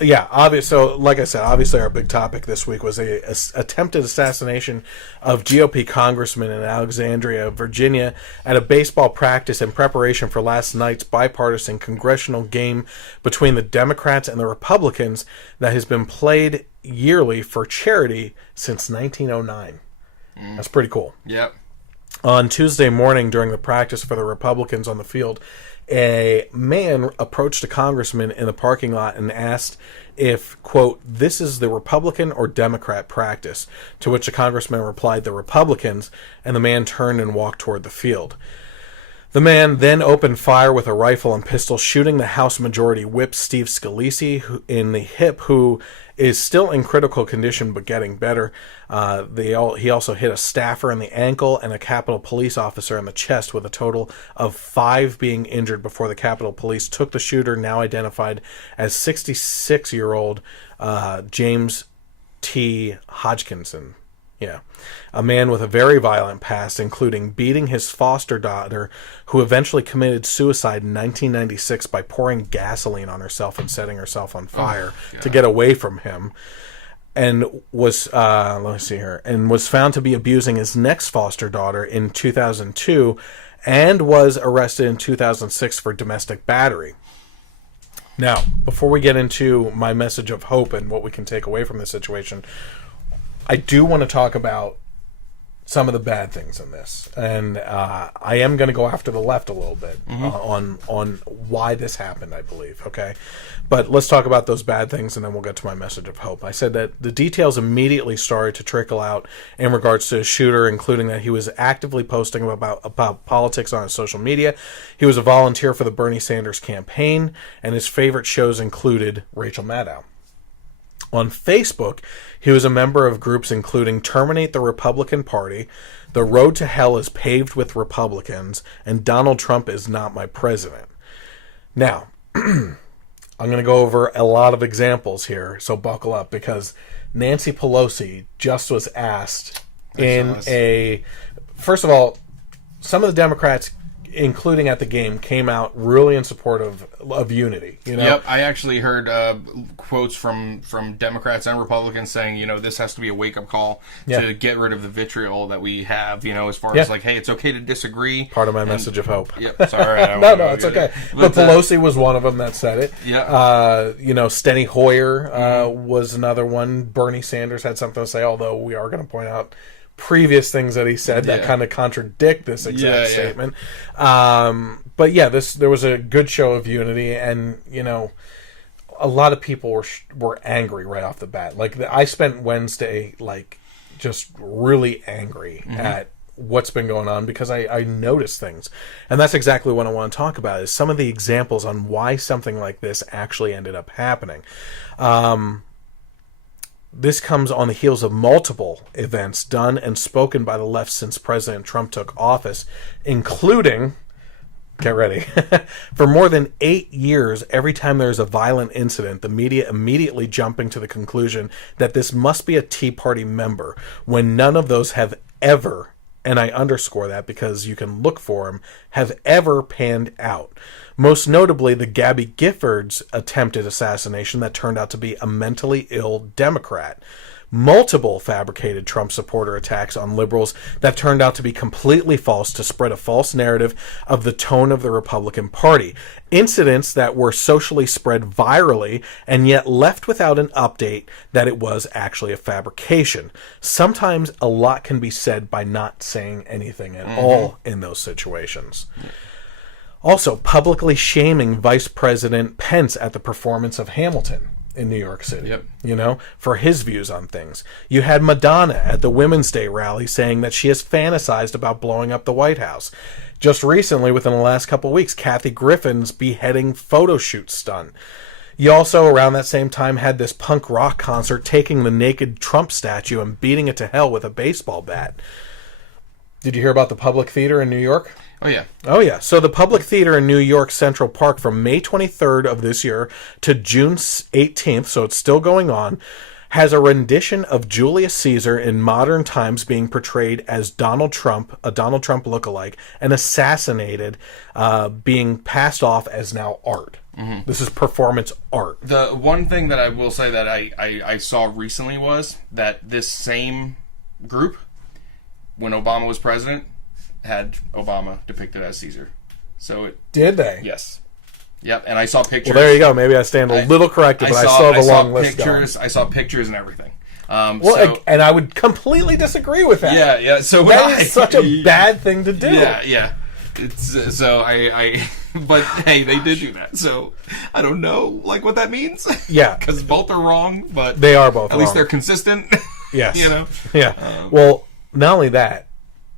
Yeah, so like I said, obviously our big topic this week was a attempted assassination of GOP congressman in Alexandria, Virginia, at a baseball practice in preparation for last night's bipartisan congressional game between the Democrats and the Republicans that has been played yearly for charity since 1909. That's pretty cool. Yep. On Tuesday morning during the practice for the Republicans on the field, a man approached a congressman in the parking lot and asked if, quote, "this is the Republican or Democrat practice," to which the congressman replied, "the Republicans," and the man turned and walked toward the field. The man then opened fire with a rifle and pistol, shooting the House Majority Whip Steve Scalise in the hip, who is still in critical condition but getting better. He also hit a staffer in the ankle and a Capitol Police officer in the chest, with a total of 5 being injured before the Capitol Police took the shooter, now identified as 66-year-old James T. Hodgkinson. Yeah. A man with a very violent past, including beating his foster daughter, who eventually committed suicide in 1996 by pouring gasoline on herself and setting herself on fire to get away from him, and was found to be abusing his next foster daughter in 2002, and was arrested in 2006 for domestic battery. Now, before we get into my message of hope and what we can take away from this situation, I do want to talk about some of the bad things in this, and I am going to go after the left a little bit on why this happened, I believe, okay? But let's talk about those bad things, and then we'll get to my message of hope. I said that the details immediately started to trickle out in regards to the shooter, including that he was actively posting about politics on his social media. He was a volunteer for the Bernie Sanders campaign, and his favorite shows included Rachel Maddow. On Facebook, he was a member of groups including Terminate the Republican Party, The Road to Hell is Paved with Republicans, and Donald Trump is Not My President. Now, I'm going to go over a lot of examples here, so buckle up, because Nancy Pelosi just was asked first of all, some of the Democrats, including at the game, came out really in support of unity. You know? Yep, I actually heard quotes from Democrats and Republicans saying, this has to be a wake-up call to get rid of the vitriol that we have, as far as like, hey, it's okay to disagree. Part of my message of hope. Yep, sorry. No, it's okay. But Pelosi was one of them that said it. Yeah. Steny Hoyer was another one. Bernie Sanders had something to say, although we are going to point out previous things that he said that kind of contradict this exact statement. But yeah, there was a good show of unity, and a lot of people were angry right off the bat. Like I spent Wednesday just really angry at what's been going on, because I noticed things, and that's exactly what I want to talk about, is some of the examples on why something like this actually ended up happening. This comes on the heels of multiple events done and spoken by the left since President Trump took office, including, get ready, for more than 8 years, every time there's a violent incident, the media immediately jumping to the conclusion that this must be a Tea Party member, when none of those have ever, and I underscore that because you can look for them, have ever panned out. Most notably, the Gabby Giffords attempted assassination that turned out to be a mentally ill Democrat. Multiple fabricated Trump supporter attacks on liberals that turned out to be completely false to spread a false narrative of the tone of the Republican Party. Incidents that were socially spread virally and yet left without an update that it was actually a fabrication. Sometimes a lot can be said by not saying anything at all in those situations. Also, publicly shaming Vice President Pence at the performance of Hamilton in New York City, for his views on things. You had Madonna at the Women's Day rally saying that she has fantasized about blowing up the White House. Just recently, within the last couple of weeks, Kathy Griffin's beheading photo shoot stunt. You also, around that same time, had this punk rock concert taking the naked Trump statue and beating it to hell with a baseball bat. Did you hear about the Public Theater in New York? Oh, yeah. So the Public Theater in New York Central Park from May 23rd of this year to June 18th, so it's still going on, has a rendition of Julius Caesar in modern times being portrayed as Donald Trump, a Donald Trump lookalike, and assassinated, being passed off as now art. This is performance art. The one thing that I will say that I saw recently was that this same group, when Obama was president, had Obama depicted as Caesar. So it did they? Yes. Yep. And I saw pictures. Well, there you go. Maybe I stand a little corrected, but I still have a long list pictures. I saw pictures and everything. And I would completely disagree with that. Yeah. So that is such a bad thing to do. Yeah. It's so but hey, they did do that. So I don't know what that means. Yeah, because both are wrong, but they are both. At least they're consistent. Yes. Yeah. Well, not only that,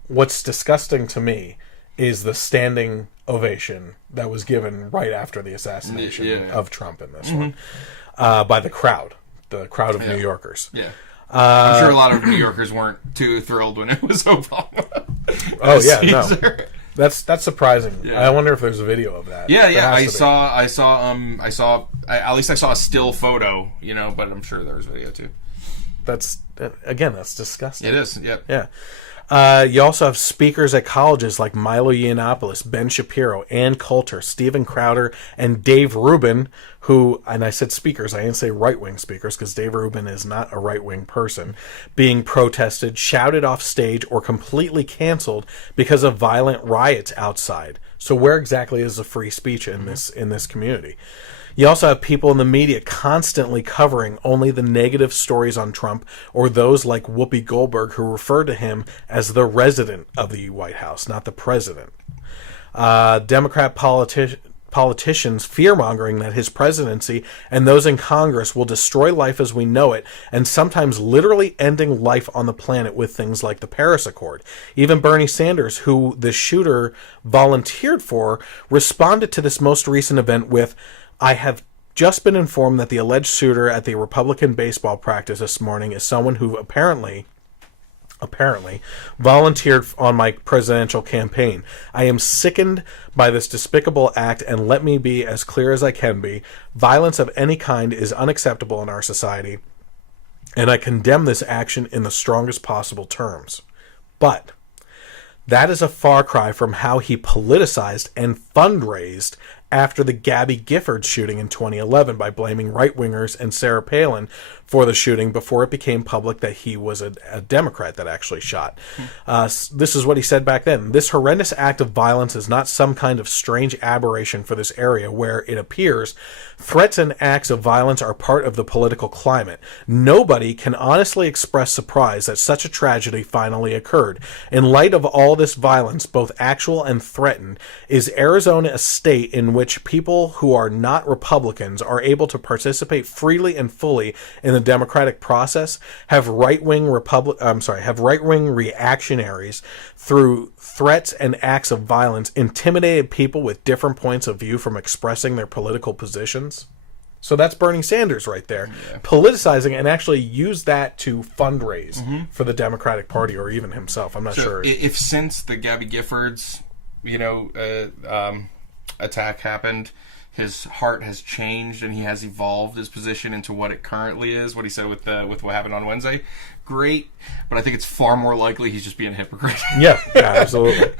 what's disgusting to me is the standing ovation that was given right after the assassination of Trump in this one by the crowd of New Yorkers. Yeah. I'm sure a lot of New Yorkers weren't too thrilled when it was Obama. Oh yeah, no. That's surprising. Yeah. I wonder if there's a video of that. Yeah. I saw at least I saw a still photo, but I'm sure there was video too. That's disgusting. It is. Yep. Yeah. You also have speakers at colleges like Milo Yiannopoulos, Ben Shapiro, Ann Coulter, Steven Crowder, and Dave Rubin, who, and I said speakers, I didn't say right-wing speakers, because Dave Rubin is not a right-wing person, being protested, shouted off stage, or completely canceled because of violent riots outside. So where exactly is the free speech in this community? You also have people in the media constantly covering only the negative stories on Trump, or those like Whoopi Goldberg, who refer to him as the resident of the White House, not the president. Democrat politicians fear-mongering that his presidency and those in Congress will destroy life as we know it, and sometimes literally ending life on the planet with things like the Paris Accord. Even Bernie Sanders, who the shooter volunteered for, responded to this most recent event with, "I have just been informed that the alleged shooter at the Republican baseball practice this morning is someone who apparently volunteered on my presidential campaign. I am sickened by this despicable act, and let me be as clear as I can be. Violence of any kind is unacceptable in our society, and I condemn this action in the strongest possible terms." But that is a far cry from how he politicized and fundraised after the Gabby Giffords shooting in 2011 by blaming right-wingers and Sarah Palin for the shooting before it became public that he was a Democrat that actually shot. This is what he said back then. "This horrendous act of violence is not some kind of strange aberration for this area where, it appears, threats and acts of violence are part of the political climate. Nobody can honestly express surprise that such a tragedy finally occurred. In light of all this violence, both actual and threatened, is Arizona a state in which people who are not Republicans are able to participate freely and fully in the democratic process? Have right-wing reactionaries, through threats and acts of violence, intimidated people with different points of view from expressing their political positions?" So that's Bernie Sanders right there, politicizing and actually used that to fundraise for the Democratic Party, or even himself. I'm not sure. If since the Gabby Giffords, attack happened, his heart has changed and he has evolved his position into what it currently is, what he said with what happened on Wednesday, great. But I think it's far more likely he's just being a hypocrite. Yeah, absolutely.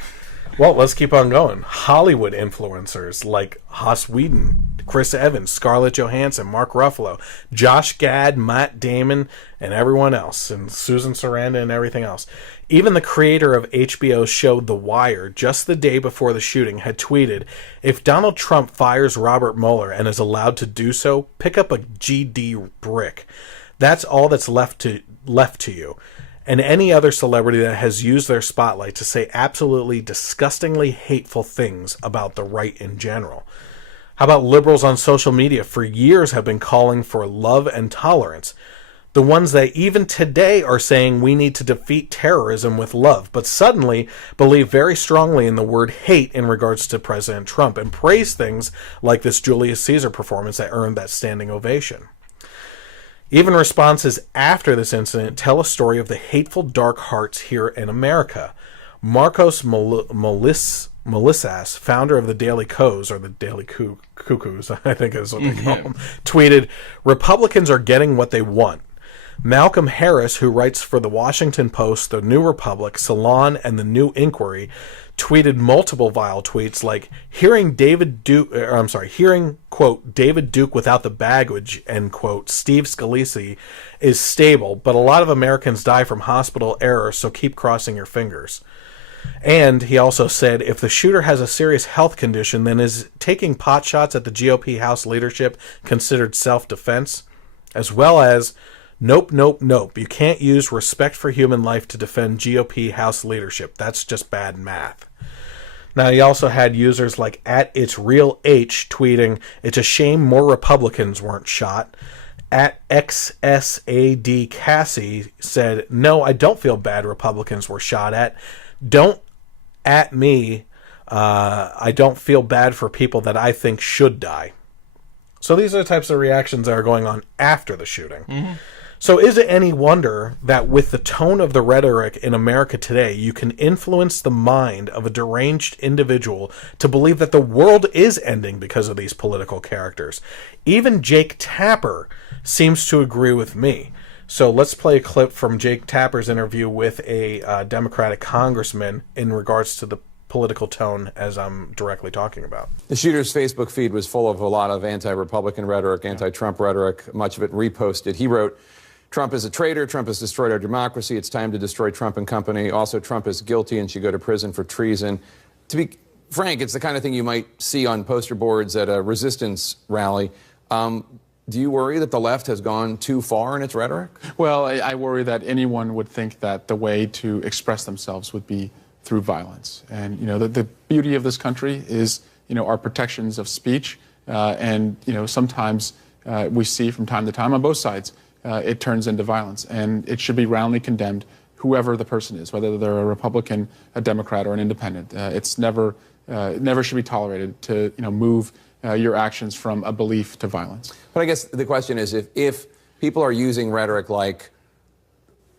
Well, let's keep on going. Hollywood influencers like Joss Whedon, Chris Evans, Scarlett Johansson, Mark Ruffalo, Josh Gad, Matt Damon, and everyone else, and Susan Sarandon and everything else. Even the creator of HBO's show The Wire, just the day before the shooting, had tweeted, "If Donald Trump fires Robert Mueller and is allowed to do so, pick up a GD brick. That's all that's left to you." And any other celebrity that has used their spotlight to say absolutely disgustingly hateful things about the right in general. How about liberals on social media for years have been calling for love and tolerance? The ones that even today are saying we need to defeat terrorism with love, but suddenly believe very strongly in the word hate in regards to President Trump, and praise things like this Julius Caesar performance that earned that standing ovation. Even responses after this incident tell a story of the hateful dark hearts here in America. Marcos Melissas, founder of the Daily Kos, or the Daily Cuckoos, I think is what they call them, tweeted, "Republicans are getting what they want. Malcolm Harris, who writes for the Washington Post, the New Republic, Salon, and the New Inquiry, tweeted multiple vile tweets like hearing quote David Duke without the baggage, end quote. Steve Scalise is stable, but a lot of Americans die from hospital error, so keep crossing your fingers. And he also said if the shooter has a serious health condition, then is taking pot shots at the GOP House leadership considered self-defense? As well as nope, nope, nope. You can't use respect for human life to defend GOP House leadership. That's just bad math. Now, he also had users like @It'sRealH tweeting, it's a shame more Republicans weren't shot. @XSAD Cassie said, no, I don't feel bad Republicans were shot at. Don't at me. I don't feel bad for people that I think should die. So these are the types of reactions that are going on after the shooting. Mm-hmm. So is it any wonder that with the tone of the rhetoric in America today, you can influence the mind of a deranged individual to believe that the world is ending because of these political characters? Even Jake Tapper seems to agree with me. So let's play a clip from Jake Tapper's interview with a Democratic congressman in regards to the political tone as I'm directly talking about. The shooter's Facebook feed was full of a lot of anti-Republican rhetoric, anti-Trump rhetoric, much of it reposted. He wrote, Trump is a traitor. Trump has destroyed our democracy. It's time to destroy Trump and company. Also, Trump is guilty and should go to prison for treason. To be frank, it's the kind of thing you might see on poster boards at a resistance rally. Do you worry that the left has gone too far in its rhetoric? Well, I worry that anyone would think that the way to express themselves would be through violence. And, the beauty of this country is, our protections of speech. And, sometimes we see from time to time on both sides, it turns into violence, and it should be roundly condemned, whoever the person is, whether they're a Republican, a Democrat, or an independent. It never should be tolerated to move your actions from a belief to violence. But I guess the question is, if people are using rhetoric like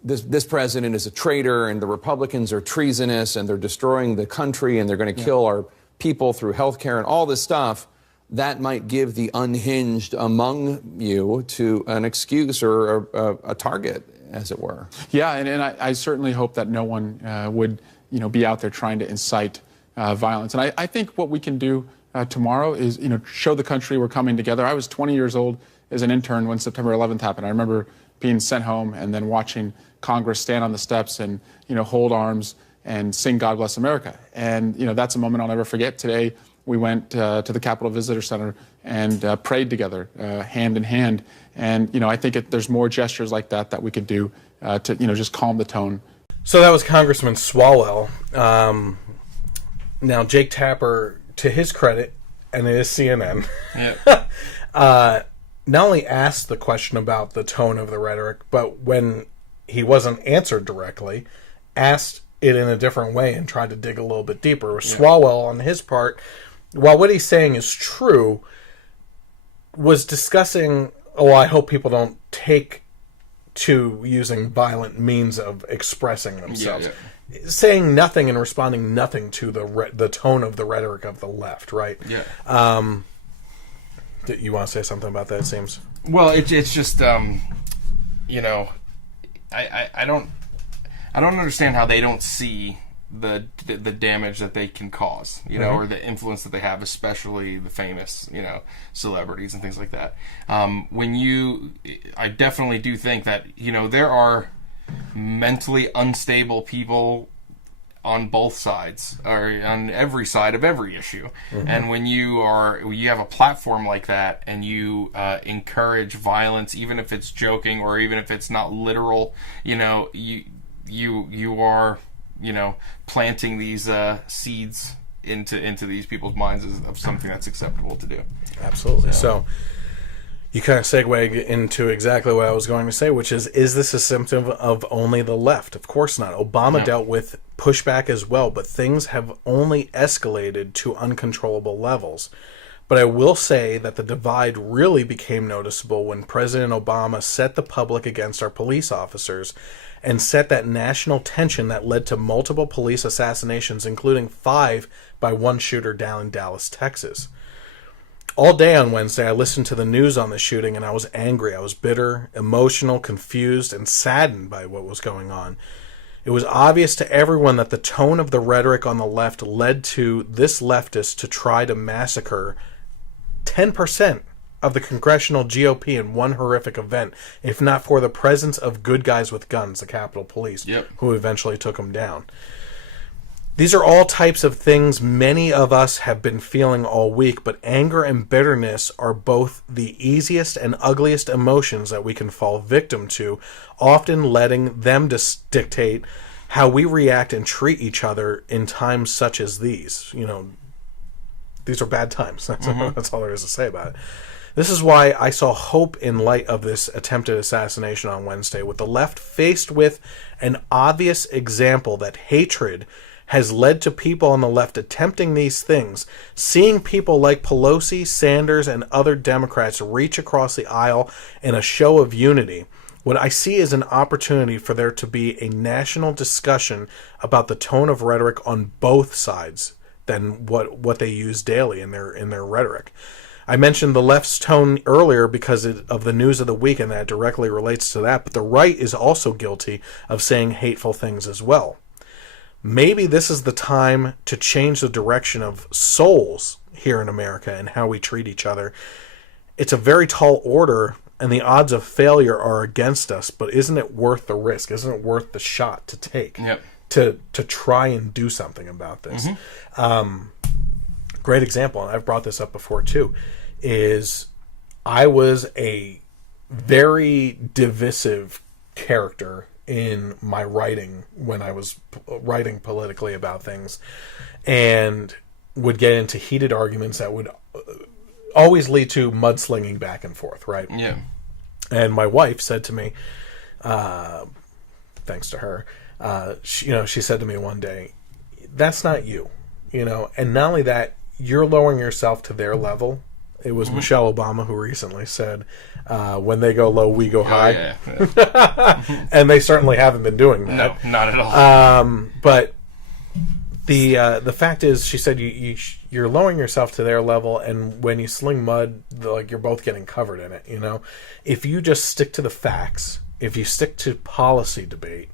this president is a traitor and the Republicans are treasonous and they're destroying the country and they're going to kill our people through health care and all this stuff, that might give the unhinged among you to an excuse or a target, as it were. Yeah, and I certainly hope that no one would, be out there trying to incite violence. And I think what we can do tomorrow is, show the country we're coming together. I was 20 years old as an intern when September 11th happened. I remember being sent home and then watching Congress stand on the steps and, hold arms and sing God Bless America. And, that's a moment I'll never forget. Today, we went to the Capitol Visitor Center and prayed together, hand in hand. And, I think there's more gestures like that we could do to, just calm the tone. So that was Congressman Swalwell. Now, Jake Tapper, to his credit, and it is CNN, not only asked the question about the tone of the rhetoric, but when he wasn't answered directly, asked it in a different way and tried to dig a little bit deeper. Swalwell, on his part, while what he's saying is true, was discussing, I hope people don't take to using violent means of expressing themselves. Saying nothing and responding nothing to the tone of the rhetoric of the left, right? Yeah. You want to say something about that, it seems? Well, it's just, I don't understand how they don't see the damage that they can cause, or the influence that they have, especially the famous, celebrities and things like that. I definitely do think that, there are mentally unstable people on both sides, or on every side of every issue. Mm-hmm. And when you have a platform like that and you encourage violence, even if it's joking or even if it's not literal, you are planting these seeds into these people's minds of something that's acceptable to do. Absolutely. So you kind of segue into exactly what I was going to say, which is this a symptom of only the left? Of course not. Obama dealt with pushback as well, but things have only escalated to uncontrollable levels. But I will say that the divide really became noticeable when President Obama set the public against our police officers and set that national tension that led to multiple police assassinations, including 5 by one shooter down in Dallas, Texas. All day on Wednesday, I listened to the news on the shooting, and I was angry. I was bitter, emotional, confused, and saddened by what was going on. It was obvious to everyone that the tone of the rhetoric on the left led to this leftist to try to massacre 10% of the congressional GOP in one horrific event, if not for the presence of good guys with guns, the Capitol Police, who eventually took them down. These are all types of things many of us have been feeling all week, but anger and bitterness are both the easiest and ugliest emotions that we can fall victim to, often letting them dictate how we react and treat each other in times such as these. You know, these are bad times. That's all there is to say about it. This is why I saw hope in light of this attempted assassination on Wednesday, with the left faced with an obvious example that hatred has led to people on the left attempting these things, seeing people like Pelosi, Sanders, and other Democrats reach across the aisle in a show of unity. What I see is an opportunity for there to be a national discussion about the tone of rhetoric on both sides than what they use daily in their rhetoric. I mentioned the left's tone earlier because of the news of the week, and that directly relates to that, but the right is also guilty of saying hateful things as well. Maybe this is the time to change the direction of souls here in America and how we treat each other. It's a very tall order, and the odds of failure are against us, but isn't it worth the risk? Isn't it worth the shot to take to try and do something about this? Great example, and I've brought this up before too, is I was a very divisive character in my writing when I was writing politically about things, and would get into heated arguments that would always lead to mudslinging back and forth, right? Yeah. And my wife said to me, thanks to her, she said to me one day, "That's not you," and not only that, you're lowering yourself to their level. It was Michelle Obama who recently said, when they go low, we go high. Yeah. And they certainly haven't been doing that. No, not at all. But the fact is, she said, you're lowering yourself to their level, and when you sling mud, you're both getting covered in it. If you just stick to the facts, if you stick to policy debate,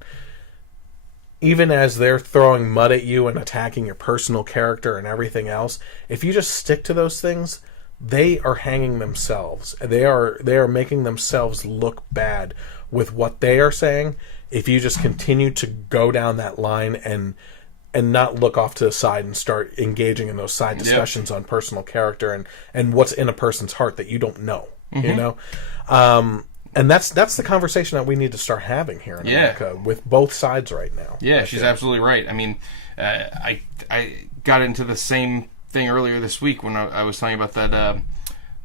even as they're throwing mud at you and attacking your personal character and everything else, if you just stick to those things, they are hanging themselves. They are making themselves look bad with what they are saying. If you just continue to go down that line and not look off to the side and start engaging in those side discussions on personal character and what's in a person's heart that you don't know, and that's the conversation that we need to start having here in America with both sides right now. Yeah, she's absolutely right. I mean, I got into the same thing earlier this week when I was telling you about that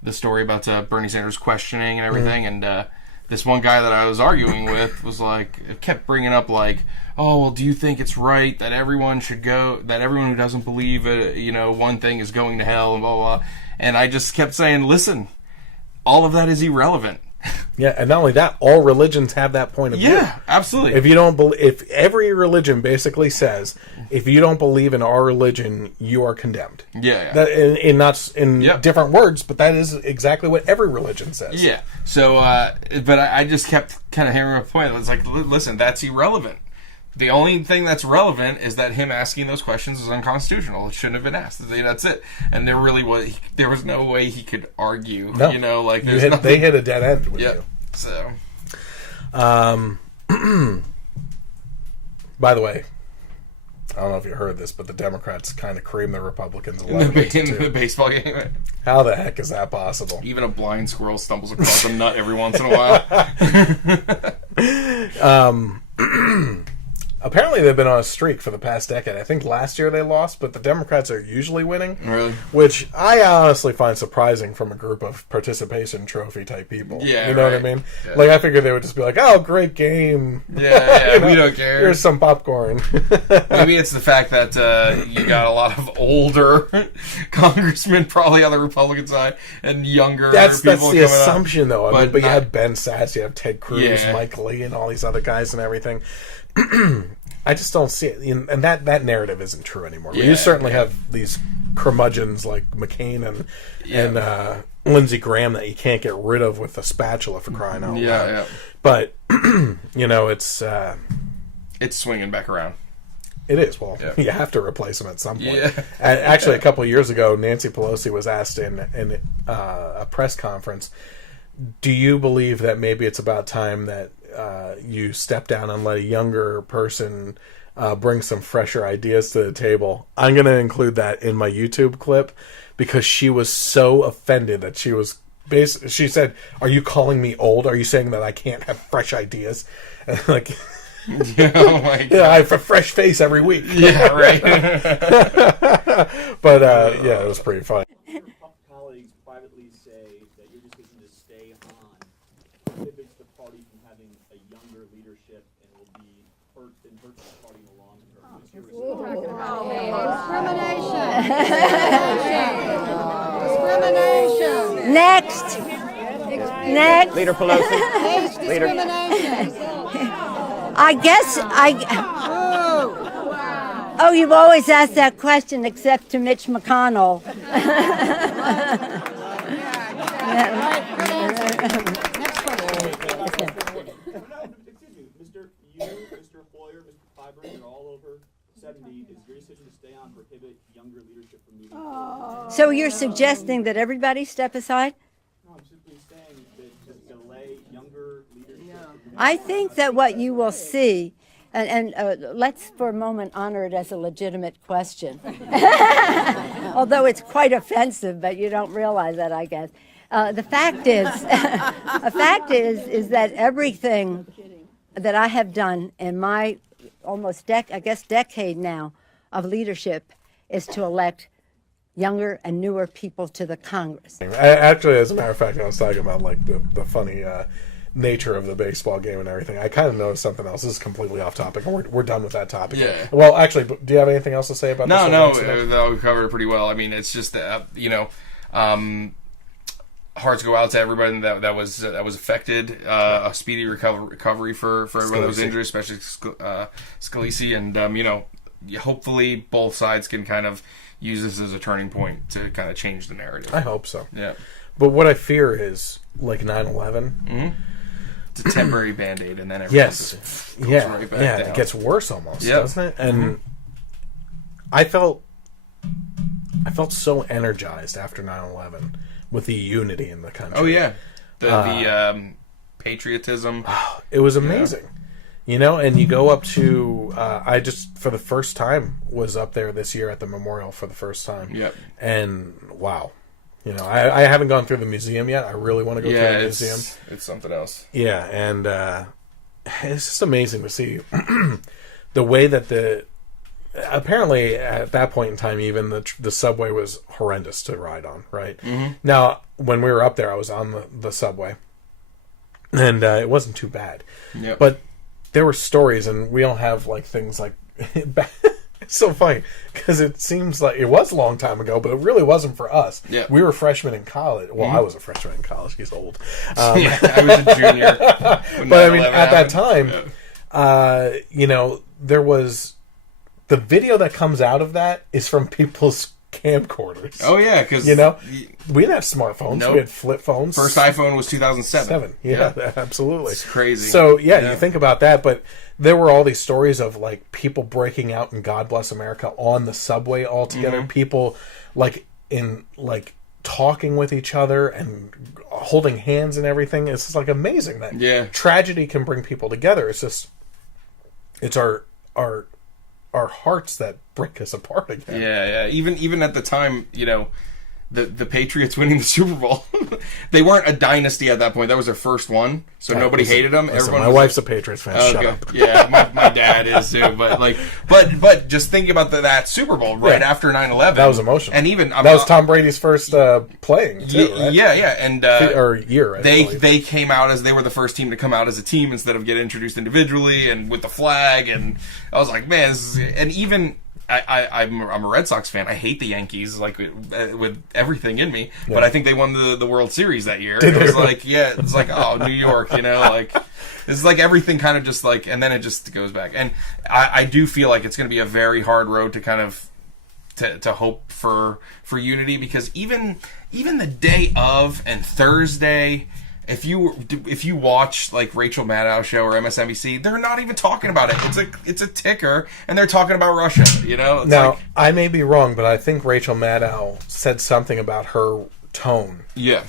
the story about Bernie Sanders questioning and everything, and this one guy that I was arguing with was kept bringing up oh, well, do you think it's right that everyone should go, that everyone who doesn't believe one thing is going to hell and blah blah blah, and I just kept saying, listen, all of that is irrelevant. Yeah, and not only that, all religions have that point of view. Yeah, absolutely. If you don't if every religion basically says, if you don't believe in our religion, you are condemned. Yeah. That, in different words, but that is exactly what every religion says. Yeah. So, but I just kept kind of hammering a point. It was listen, that's irrelevant. The only thing that's relevant is that him asking those questions is unconstitutional. It shouldn't have been asked. That's it. And there was no way he could argue. No. They hit a dead end with you. So, by the way, I don't know if you heard this, but the Democrats kind of creamed the Republicans in the baseball game. How the heck is that possible? Even a blind squirrel stumbles across a nut every once in a while. Apparently they've been on a streak for the past decade. I think last year they lost, but the Democrats are usually winning. Really? Which I honestly find surprising from a group of participation trophy type people. Yeah, you know what I mean? Yeah. I figured they would just be oh, great game. Yeah, we don't care. Here's some popcorn. Maybe it's the fact that you got a lot of older congressmen probably on the Republican side and younger that's people the assumption, though. But you have Ben Sasse, you have Ted Cruz, Mike Lee, and all these other guys and everything. I just don't see it, and that narrative isn't true anymore. You certainly have these curmudgeons like McCain and Lindsey Graham that you can't get rid of with a spatula, for crying out loud. Yeah. But It's swinging back around. It is. Well, you have to replace them at some point. Yeah. Actually, a couple of years ago, Nancy Pelosi was asked in a press conference, do you believe that maybe it's about time that you step down and let a younger person bring some fresher ideas to the table? I'm going to include that in my YouTube clip because she was so offended that she said, "Are you calling me old? Are you saying that I can't have fresh ideas?" And like, Oh my God. I have a fresh face every week. Yeah, right. But it was pretty fun. Colleagues privately say that your decision to stay on prohibits the party from having a younger leadership and will be hurt to the party in the long term. What's your Discrimination. Next. Leader Pelosi. Leader. Oh, you've always asked that question except to Mitch McConnell. Mr. Hoyer, Mr. Clyburn, you're all over 70. Is your decision to stay on prohibit younger leadership from moving forward? So you're suggesting that everybody step aside? No, I'm simply saying that to delay younger leadership. I think that what you will see, and let's for a moment honor it as a legitimate question, although it's quite offensive, but you don't realize that, I guess. The fact is that everything that I have done in my almost decade now of leadership is to elect younger and newer people to the Congress. Actually, as a matter of fact, I was talking about like the funny nature of the baseball game and everything. I kind of noticed something else. This is completely off topic, and we're done with that topic. Yeah. Well, actually, do you have anything else to say about this? No, we covered it pretty well. I mean, it's just hearts go out to everybody that was affected. A speedy recovery for everyone that was injured, especially Scalise, and hopefully both sides can kind of use this as a turning point to kind of change the narrative. I hope so. Yeah. But what I fear is like 9/11. It's a temporary Band-Aid, and then everything just goes right back down. It gets worse almost, Yep. doesn't it? And I felt so energized after 9/11 with the unity in the country. Oh yeah, the patriotism. It was amazing. And you go up to, I just, for the first time, was up there this year at the memorial for the first time. Yep. And, wow. I haven't gone through the museum yet. I really want to go through the museum. It's something else. Yeah, and it's just amazing to see the way that apparently at that point in time, even the subway was horrendous to ride on, right? Mm-hmm. Now, when we were up there, I was on the subway, and it wasn't too bad. Yep. But there were stories, and we don't have like things like it's so funny because it seems like it was a long time ago, but it really wasn't for us. Yeah. We were freshmen in college. Well, I was a freshman in college. He's old. Yeah, I was a junior. But I mean, at that time, there was the video that comes out of that is from people's camcorders. Oh yeah, because we didn't have smartphones. Nope. We had flip phones. First iPhone was 2007. Yeah, absolutely. It's crazy. So you think about that, but there were all these stories of like people breaking out in "God Bless America" on the subway all together. Mm-hmm. People talking with each other and holding hands and everything. It's just like amazing that tragedy can bring people together. It's our hearts that break us apart again. Yeah. Even at the time, the Patriots winning the Super Bowl, they weren't a dynasty at that point. That was their first one, so nobody hated them. My wife's a Patriots fan. Shut up. Yeah, my dad is too. But just thinking about that Super Bowl right after 9/11, that was emotional. And even that was Tom Brady's first playing too, right? Yeah, and year. They came out as they were the first team to come out as a team instead of get introduced individually and with the flag. And I was like, man, and even. I'm a Red Sox fan. I hate the Yankees with everything in me, but I think they won the World Series that year. It was like, it's like, oh, New York, it's like everything kind of just like, and then it just goes back. And I do feel like it's going to be a very hard road to kind of to hope for unity, because even the day of and Thursday, if you watch like Rachel Maddow's show or MSNBC, they're not even talking about it. It's a ticker, and they're talking about Russia. It's now, like, I may be wrong, but I think Rachel Maddow said something about her tone yeah.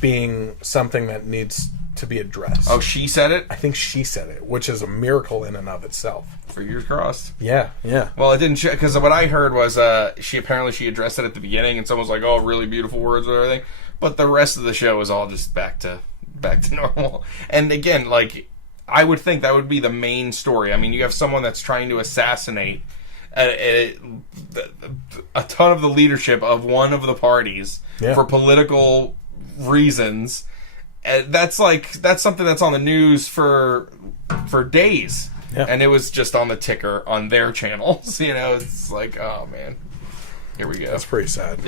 being something that needs to be addressed. Oh, she said it? I think she said it, which is a miracle in and of itself. Fingers crossed. Yeah. Well, it didn't, because what I heard was she addressed it at the beginning, and someone was like, "Oh, really beautiful words" and everything. But the rest of the show was all just back to normal. And again, like, I would think that would be the main story. I mean, you have someone that's trying to assassinate a ton of the leadership of one of the parties for political reasons. That's something that's on the news for days. Yeah. And it was just on the ticker on their channels. It's like, oh man, here we go. That's pretty sad. Yeah.